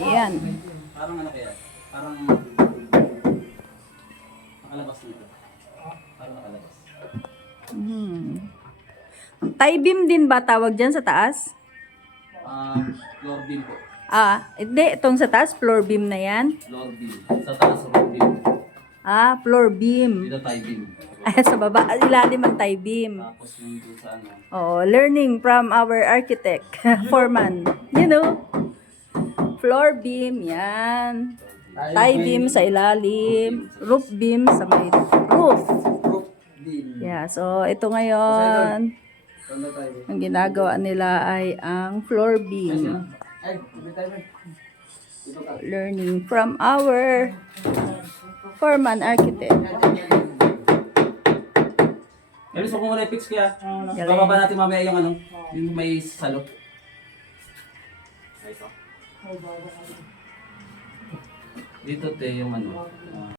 Ayan. Parang ano kaya? Parang nakalabas dito. Parang nakalabas. Tie beam din ba tawag dyan sa taas? Floor beam po. Hindi. Itong sa taas, floor beam na yan. Floor beam. Sa taas, floor beam. Floor beam. Dito tie beam. Ay, sa baba, ilalim ang tie beam. Tapos yung dito sa ano. Oh, learning from our architect, foreman. You know, floor beam, yan. Tie beam sa ilalim, roof beam sa may roof. Roof beam. Yeah, so ito ngayon, Ano tie beam? ang ginagawa nila ay ang floor beam. Ay, tie beam. Dito ka. Learning from our foreman architect. Eh, gusto ko muna i-fix kaya. Galing. Bababa natin mamaya yung ano, yung may salo. Dito te yung ano.